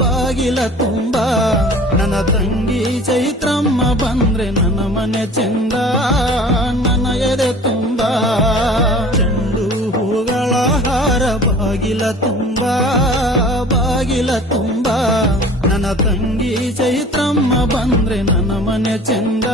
ಬಾಗಿಲ ತುಂಬ ನನ್ನ ತಂಗಿ ಚೈತ್ರಮ್ಮ ಬಂದ್ರೆ ನನ್ನ ಮನೆ ಚೆಂದ, ನನ್ನ ಎದೆ ತುಂಬ ಚೆಂಡು ಹೂಗಳ ಹಾರ. ಬಾಗಿಲ ತುಂಬ ನನ್ನ ತಂಗಿ ಚೈತ್ರಮ್ಮ ಬಂದ್ರೆ ನನ್ನ ಮನೆ ಚೆಂದ,